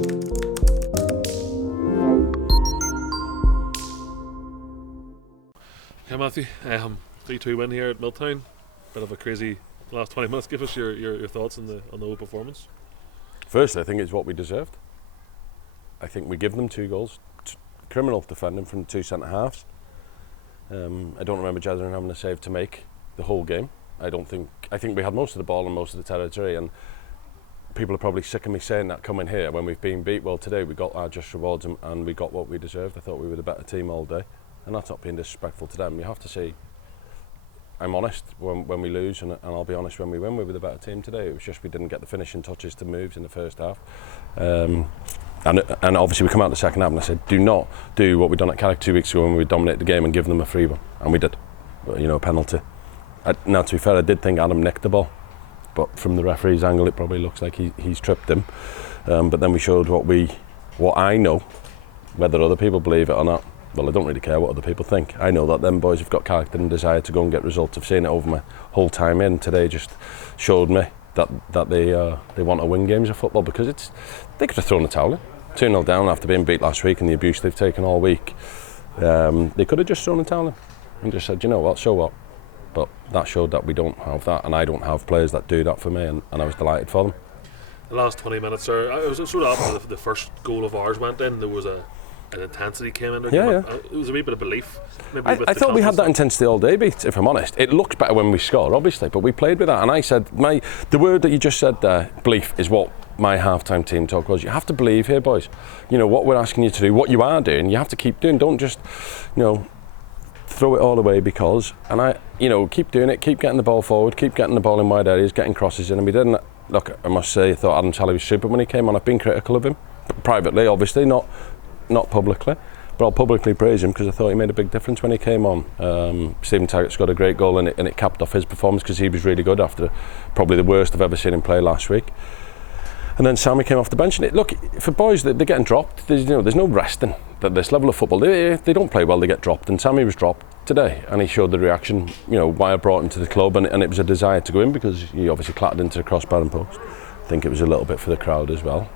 Okay, Matthew, 3-2 win here at Milltown. Bit of a crazy last 20 minutes. Give us your thoughts on the whole performance. Firstly, I think it's what we deserved. I think we give them 2 goals. Criminal defending from 2 centre-halves. I don't remember Jezrin having a save to make the whole game. I think we had most of the ball and most of the territory, and people are probably sick of me saying that coming here when we've been beat. Well, today we got our just rewards and we got what we deserved. I thought we were the better team all day, and that's not being disrespectful to them. You have to say, I'm honest when we lose, and I'll be honest when we win. We were the better team today. It was just we didn't get the finishing touches to moves in the first half. And obviously we come out in the second half and I said, do not do what we done at Carrick 2 weeks ago when we dominated the game and give them a free one. And we did. But, a penalty. Now, to be fair, I did think Adam nicked the ball. But from the referee's angle, it probably looks like he's tripped him. But then we showed what I know, whether other people believe it or not. Well, I don't really care what other people think. I know that them boys have got character and desire to go and get results. I've seen it over my whole time in. Today just showed me that they want to win games of football, because they could have thrown the towel in. 2-0 down after being beat last week and the abuse they've taken all week. They could have just thrown the towel in and just said, you know what, so what? But that showed that we don't have that, and I don't have players that do that for me, and I was delighted for them. The last 20 minutes, sir, it was sort of after the first goal of ours went in, there was an intensity came in there. Yeah. It was a wee bit of belief. I thought we had that intensity all day, Beat, if I'm honest. It looks better when we score, obviously, but we played with that. And I said, the word that you just said there, belief, is what my half-time team talk was. You have to believe here, boys. What we're asking you to do, what you are doing, you have to keep doing. Don't just, throw it all away because. And keep doing it, keep getting the ball forward, keep getting the ball in wide areas, getting crosses in. And we didn't. Look, I must say, I thought Adam Talley was super when he came on. I've been critical of him, privately, obviously, not publicly, but I'll publicly praise him because I thought he made a big difference when he came on. Stephen Taggart's got a great goal and it capped off his performance because he was really good after probably the worst I've ever seen him play last week. And then Sammy came off the bench, and look, for boys they're getting dropped. There's no resting at this level of football. They don't play well, they get dropped, and Sammy was dropped today, and he showed the reaction. Why I brought him to the club, and it was a desire to go in because he obviously clattered into the crossbar and post. I think it was a little bit for the crowd as well.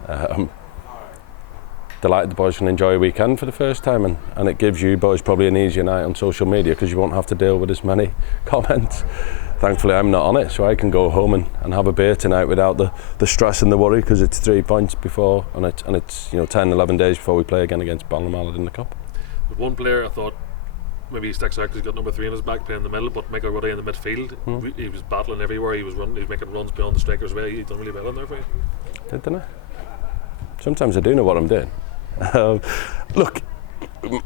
Delighted the boys can enjoy a weekend for the first time, and it gives you boys probably an easier night on social media because you won't have to deal with as many comments. Thankfully I'm not on it, so I can go home and have a beer tonight without the stress and the worry, because it's 3 points before, and it's 10-11 days before we play again against Ballinamallard in the cup. With one player I thought maybe he sticks out because he's got number 3 in his back playing in the middle, but Michael Ruddy in the midfield, he was battling everywhere. He was making runs beyond the strikers' way. He done really well in there for you. Didn't I? Sometimes I do know what I'm doing. Look,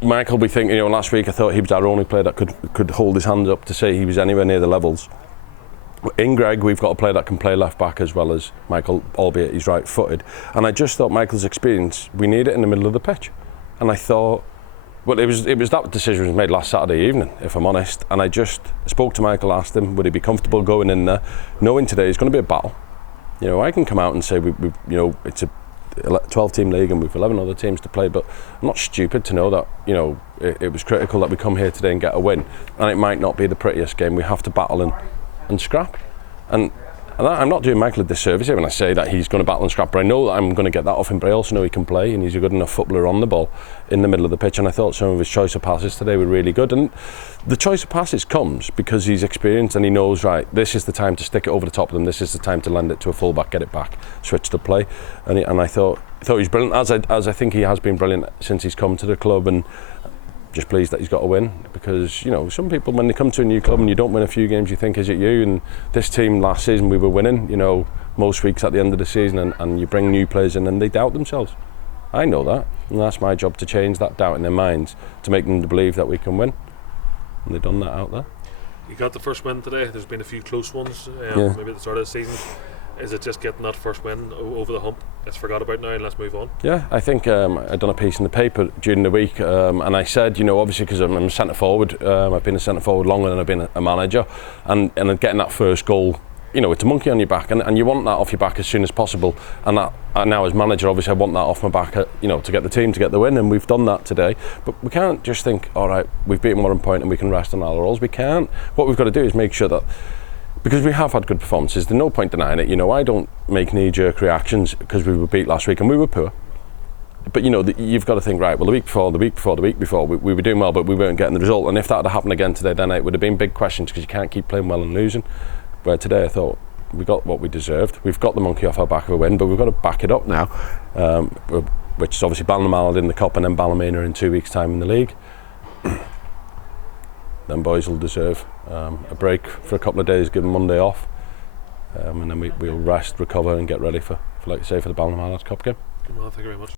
Michael, we think, last week I thought he was our only player that could hold his hands up to say he was anywhere near the levels. In Greg, we've got a player that can play left back as well as Michael, albeit he's right footed. And I just thought Michael's experience, we need it in the middle of the pitch. And I thought, well, it was that decision was made last Saturday evening, if I'm honest. And I just spoke to Michael, asked him, would he be comfortable going in there, knowing today is going to be a battle. I can come out and say, it's a 12-team league and we've 11 other teams to play, but I'm not stupid to know that it was critical that we come here today and get a win, and it might not be the prettiest game. We have to battle and scrap, and I'm not doing Michael a disservice here when I say that he's going to battle and scrap, but I know that I'm going to get that off him, but I also know he can play and he's a good enough footballer on the ball in the middle of the pitch. And I thought some of his choice of passes today were really good, and the choice of passes comes because he's experienced and he knows, right, this is the time to stick it over the top of them, this is the time to lend it to a full-back, get it back, switch the play. And I thought he was brilliant, as I think he has been brilliant since he's come to the club, and just pleased that he's got a win, because some people, when they come to a new club and you don't win a few games, you think, is it you? And this team last season we were winning most weeks at the end of the season, and you bring new players in and they doubt themselves. I know that, and that's my job to change that doubt in their minds, to make them believe that we can win, and they've done that out there. You got the first win today. There's been a few close ones, maybe at the start of the season. Is it just getting that first win over the hump? It's forgot about now and let's move on. Yeah, I think I'd done a piece in the paper during the week, and I said, obviously because I'm a centre forward, I've been a centre forward longer than I've been a manager, and getting that first goal, it's a monkey on your back, and you want that off your back as soon as possible. And now as manager, obviously I want that off my back, to get the team to get the win, and we've done that today. But we can't just think, all right, we've beaten Warrenpoint and we can rest on our laurels. We can't. What we've got to do is make sure that, because we have had good performances, there's no point denying it. I don't make knee-jerk reactions because we were beat last week and we were poor. but you know, you've got to think, right, well, the week before, we were doing well, but we weren't getting the result. And if that had happened again today, then it would have been big questions, because you can't keep playing well and losing. Where today I thought we got what we deserved. We've got the monkey off our back of a win, but we've got to back it up now, which is obviously Ballinamallard in the Cup and then Ballymena in 2 weeks' time in the league. Then boys will deserve a break for a couple of days, give them Monday off, and then we'll rest, recover and get ready for like you say, for the Ballinamallard Cup game. Well, thank you very much.